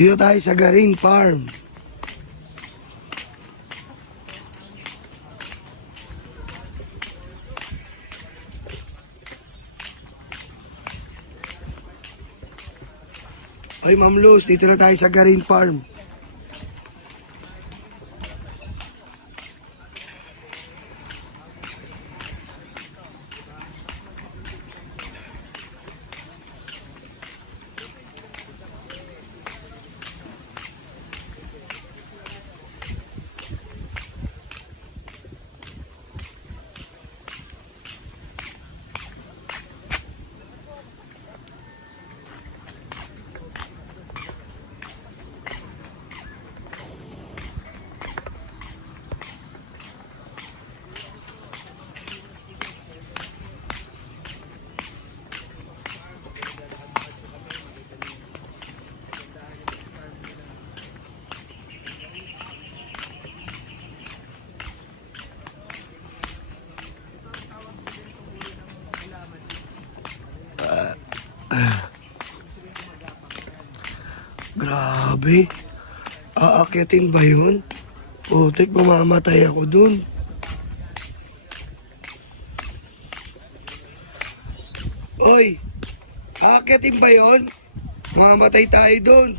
Dito tayo sa Garin Farm. Ay, Ma'am Luz, dito na tayo sa Garin Farm. Grabe. Aakyatin ba yun? Putik, mamamatay ako dun. Oy! Aakyatin ba yun? Mamamatay tayo dun.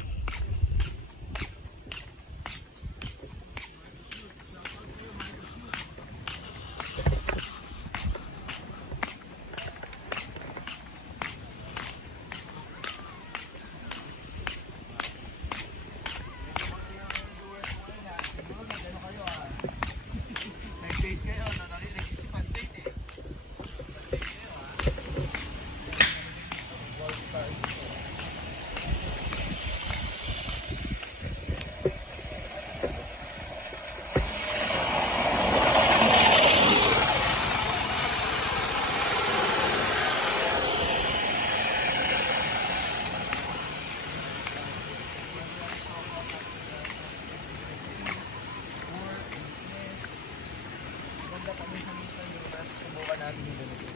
Subukan natin yung ganito.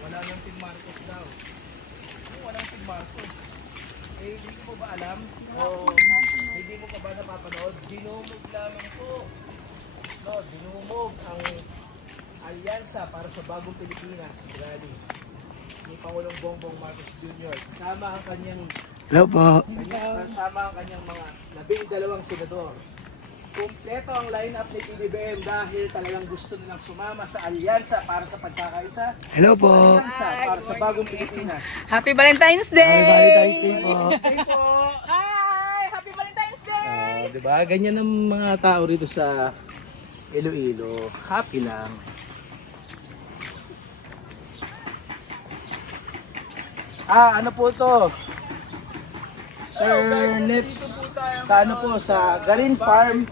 Wala lang Team Marcos daw. Walang Team Marcos. Eh, hindi mo ba alam? O hindi mo pa ba napapanood? Dinumog lamang po. No, dinumog ang alyansa para sa bagong Pilipinas rally ni Pangulong Bongbong Marcos Jr. Kasama ang kanyang Hello po. kasama ang kanyang mga 12 senador. Kumpleto ang lineup ni PBBM dahil talagang gusto nilang sumama sa alyansa para sa pagkakaisa. Hello po. Alyansa para sa bagong Pilipinas. Happy Valentine's Day! Happy Valentine's Day po. Stay po! Hi! Happy Valentine's Day! Diba? Ganyan ang mga tao rito sa Iloilo. Happy lang. Ano po to? Sir Nets, sa ano po, sa Garin Farm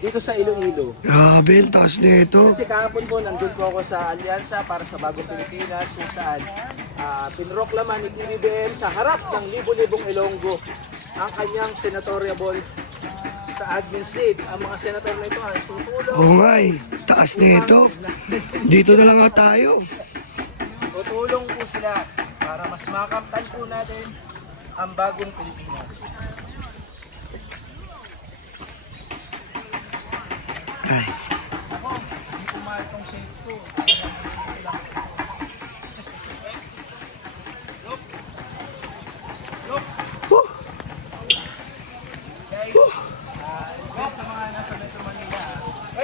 dito sa Iloilo. Grabe, ang taas nito. Kasi kahapon po, nandun po ako sa Alyansa para sa Bagong Pilipinas kung saan pinroklaman ni PBBM sa harap ng libo-libong Ilonggo ang kanyang senatoriable sa admin seat. Ang mga senator na ito ay tutulong. Oo nga eh, taas nito. Dito na lang nga tayo. Tutulong po sila para mas makamtan po natin ang bagong Pilipinas. Ay. Ako, hindi ko mahal itong shades ko. Guys, kahit sa mga nasa Metro Manila,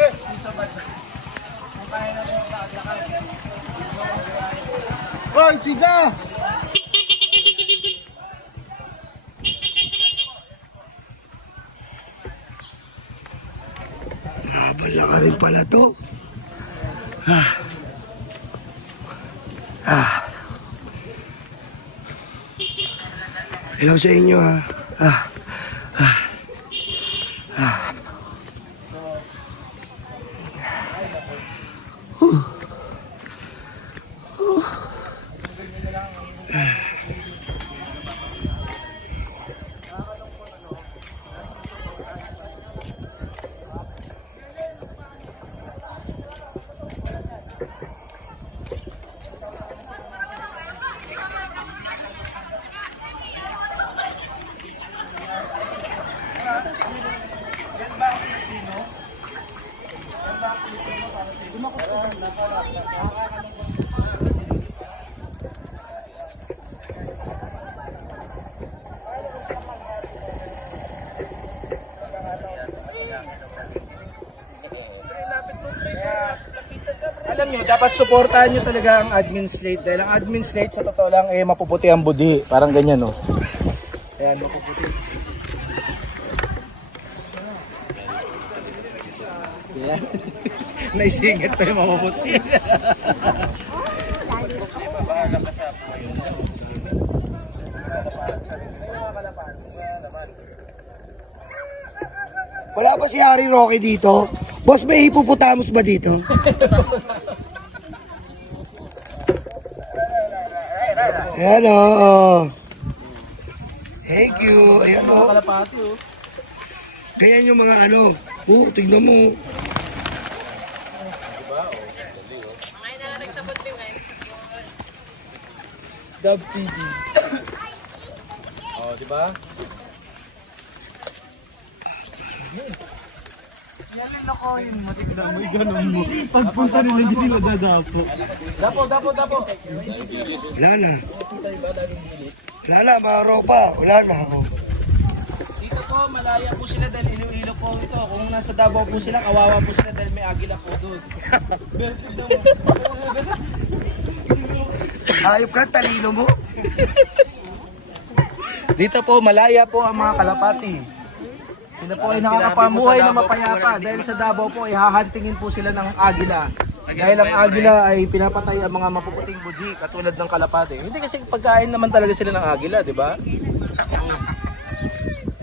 yung sa bad, kung kaya natin yung lakad-lakad, Hoy, chiga! Habang ka rin pala to. Hello sa inyo ha. nyo, dapat supportahan nyo talaga ang admin slate. Dahil ang admin slate sa totoo lang, mapuputi ang budi. Parang ganyan, no? Ayan, mapuputi. Ayan. Naisingit pa yung mapuputi. Wala ba si Harry Roque dito? Boss, may hippopotamus ba dito? Ayan o. Thank you. Ayan o. Kalapati, oh. Ganyan yung mga ano. Tignan mo. Dub TV. Oh, di ba? Yan yung nakoyin mo, tignan mo, ganun mo. Pagpunta nila, hindi sila dadapo. Dapo. Wala na. Wala na, mga ropa. Wala na. Oh. Dito po, malaya po sila dahil Iloilo po ito. Kung nasa Davao po sila, kawawa po sila dahil may agila po doon. Hayop ka, talino mo. Dito po, malaya po ang mga kalapati. Sila po ay nakakapamuhay na mapayapa dahil sa Davao po ay hahantingin po sila ng agila. Dahil ang agila ay pinapatay ang mga mapuputing budhi katulad ng kalapati. Hindi kasi pagkain naman talaga sila ng agila, di ba?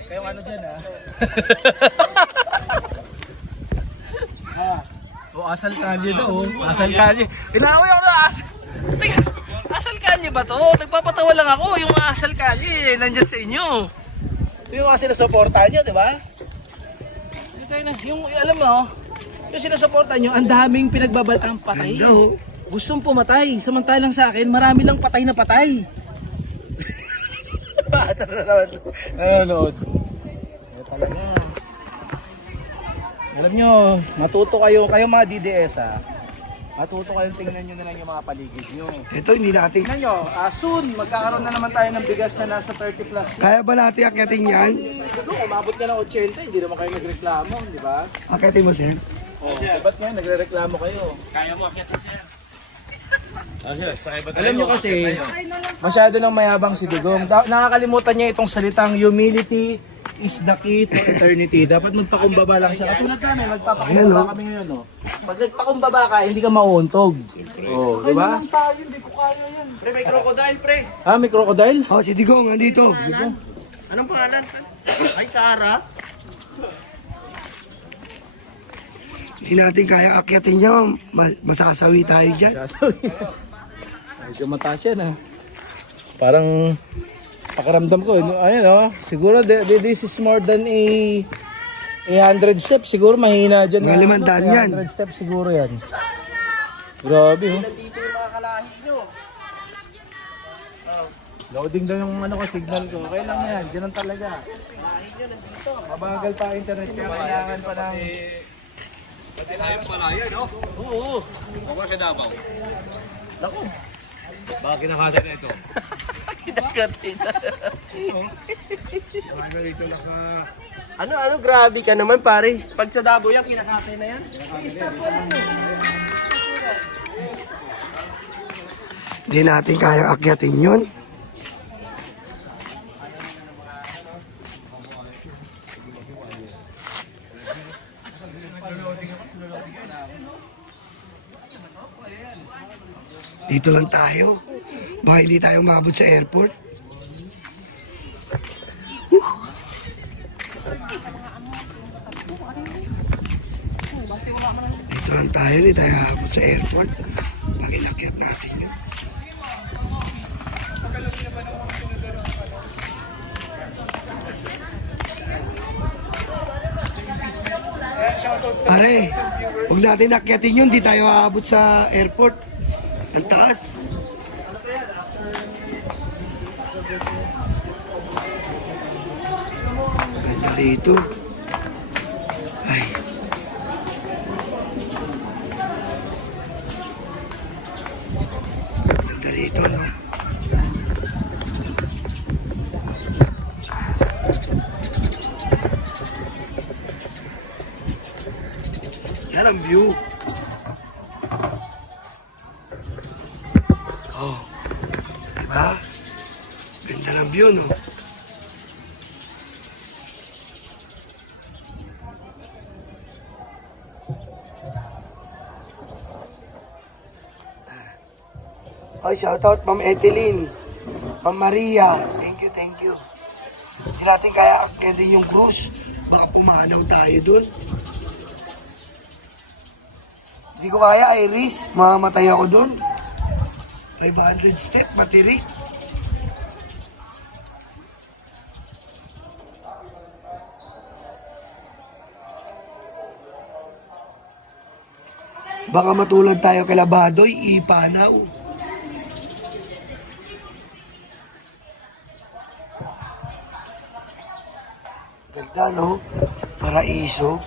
Kayong ano dyan, ha? O, asal kalye daw, oh. Asal kalye. Inaway ako na asal. Tingnan, asal kalye ba to? Nagpapatawa lang ako. Yung asal kalye, nandyan sa inyo. Ito yung sinusuportahan nyo, di ba? Yung alam mo, yung sinusuportahan nyo, ang daming pinagbabaltang patay. Ganda, oh. Gustong pumatay. Samantalang sa akin, marami lang patay na patay. Asar na naman. Nanonood. Talaga. Alam nyo, matuto kayo mga DDS, ha. Matuto kayong tingnan nyo na lang yung mga paligid nyo. Ito, hindi natin. Tingnan nyo, soon, magkakaroon na naman tayo ng bigas na nasa 30 plus. Kaya ba natin akyatin yan? Umabot ka ng 80, hindi naman kayo nagreklamo, di ba? Akyatin mo, sir. Oh, ba't ngayon nagrereklamo kayo? Kaya mo akyatin siya. Alam nyo kasi, masyado nang mayabang si Digong. Nakakalimutan niya itong salitang humility is the key to eternity. Dapat magpakumbaba lang siya. Katulad namin, magpapakumbaba kami ngayon. No? Pag nagpakumbaba ka, hindi ka mauuntog. Oh, di ba? Hindi ko kaya yan. Pre, may crocodile, pre. Ah, may crocodile? Oh, si Digong, andito. Digong. Anong pangalan? Ay, Sarah. Hindi natin kaya akyatin yan. Masasawi tayo dyan. Medyo mataas yan, ha. Parang pakiramdam ko, ayun, oh. Siguro this is more than a 100 steps. Siguro mahina dyan. Mga 500 yan. 100 steps siguro yan. Grabe, oh. Dito yung mga kalahi nyo. Loading daw yung ano ko, signal ko. Okay lang yan, ganun talaga. Mabagal pa ang internet kaya kailangan pa ng... Pati tayo palaya, no? Oo. Huwag ka sa Davao. Naku. Baka kinakata na ito. Ano, grabe ka naman pare. Pag sa Davao yan, kinakatay na yan. Hindi natin kaya akyatin yun. Dito lang tayo. Baka hindi tayo umabot sa airport. Dito lang tayo, hindi tayo umabot sa airport. Pag inakyat natin yun. Pare, huwag natin akyatin yun, hindi tayo aabot sa airport. Ang taas. Ganda rito. Ay. Ganda rito, no? Yan ang view. Yun, oh. Ay, shoutout Ma'am Eteline, Ma'am Maria. Thank you, thank you. Hindi natin kaya akyatin yung cruise. Baka pumanaw tayo dun. Hindi ko kaya, Iris. Mamamatay ako dun. 500 step, matirik. Baka matulad tayo kay Labadoy, ipanaw. Ganda, no? Paraiso.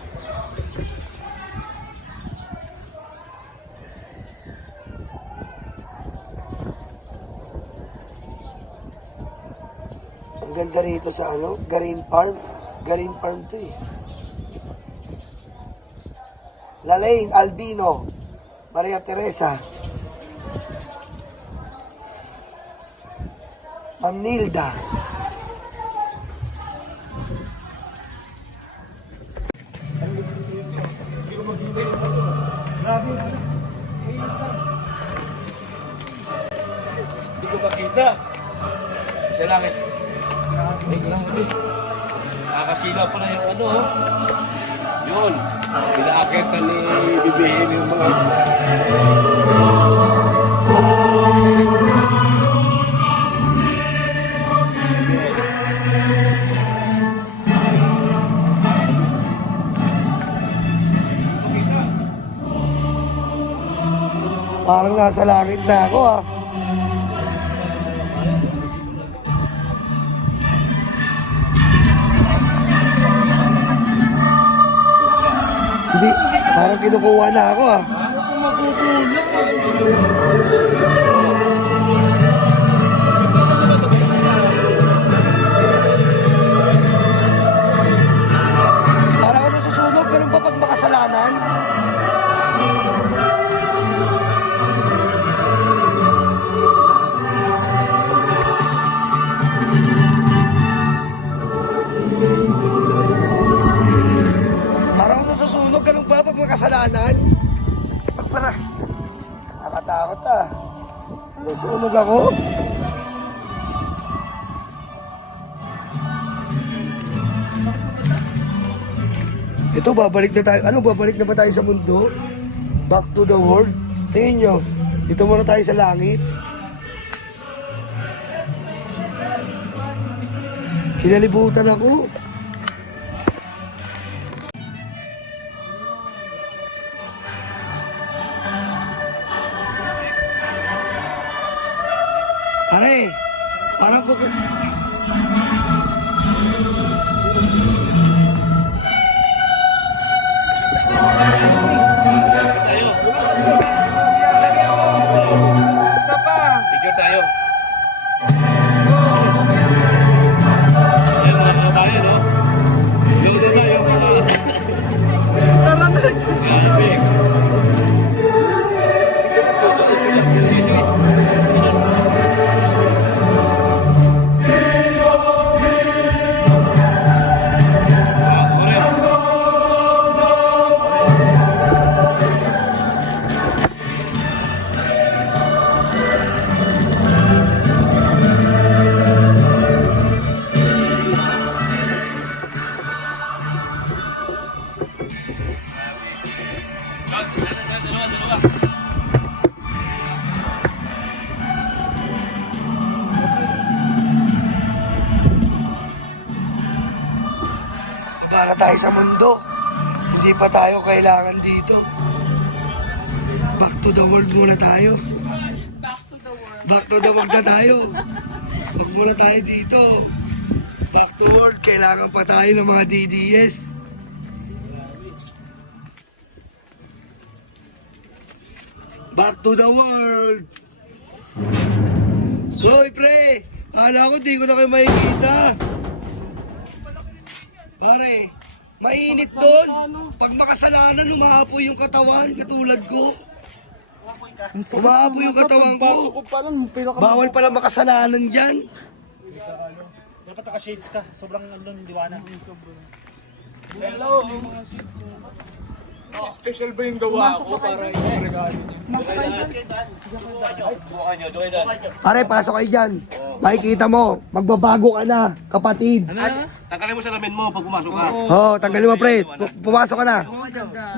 Ang ganda rito sa ano, Garin Farm. Garin Farm to eh. Lalaine, Albino, Maria Teresa, Ma'am Nilda. Hindi ko makita. Sa langit. Wait lang ulit. Nakakasila pa na yung ano, oh. Yun. Pinaakit ka ni Bibihin yung mga... Parang nasa langit na ako ah. Hindi, parang kinukuha na ako ah. Parang ako nasusunog, ganun pa pag makasalanan. Parang ako nasusunog, ganun pa pag makasalanan. Pagpara. Nakatakot ah. Nasusunog ako. Ito, babalik na tayo. Ano, babalik na ba tayo sa mundo? Back to the world? Tingin nyo, dito muna tayo sa langit. Kinalibutan ako. Pare, parang ko... Tayo. Picture tayo. Ayan na tayo, no? Luto tayo. Grabe. Iba na tayo sa mundo. Hindi pa tayo kailangan dito. Back to the world muna tayo. Back to the world. Back to the world na tayo. Huwag muna tayo dito. Back to world, kailangan pa tayo ng mga DDS. Back to the world. Hoy, pre! Akala ko di ko na kayo makikita. Pare, mainit doon. Pag makasalanan, umaapoy yung katawan, katulad ko. Umaapoy yung katawan ko. Bawal pala makasalanan dyan. Dapat naka-shades ka. Sobrang ano, liwanag. Hello! Special ba yung gawa ko para yung regalo? Bukan nyo, doon na. Pare, pasok kayo dyan. Makikita mo, magbabago ka na, kapatid. Tanggalin mo sa lamin mo pag pumasok ka. Oo, tanggalin mo, pre. Pumasok ka na.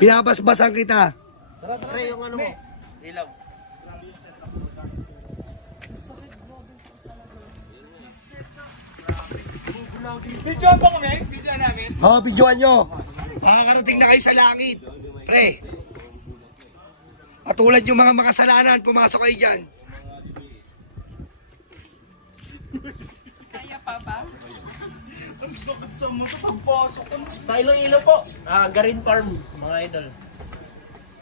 Binabasbasan kita. Pre, yung ano mo. Ilaw. Video ba kami? Video namin? Oo, videoan nyo. Makakarating na kayo sa langit. Pre. Katulad yung mga makasalanan, pumasok kayo dyan. Kaya pa ba? Sa Iloilo po, Garin Farm, mga idol.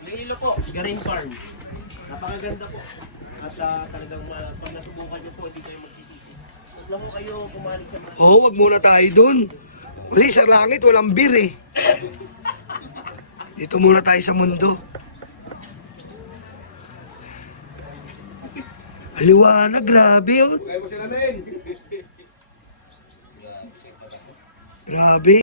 Iloilo po, Garin Farm. Napakaganda po. At talagang pag nasubukan nyo po, hindi kayo magsisisi. Huwag lang po kayo kumalig sa mga... Oo, wag muna tayo dun. Kasi sa langit, walang beer eh. Dito muna tayo sa mundo. Aliwanag, grabe oh. Kaya mo sa lamin. Grabe.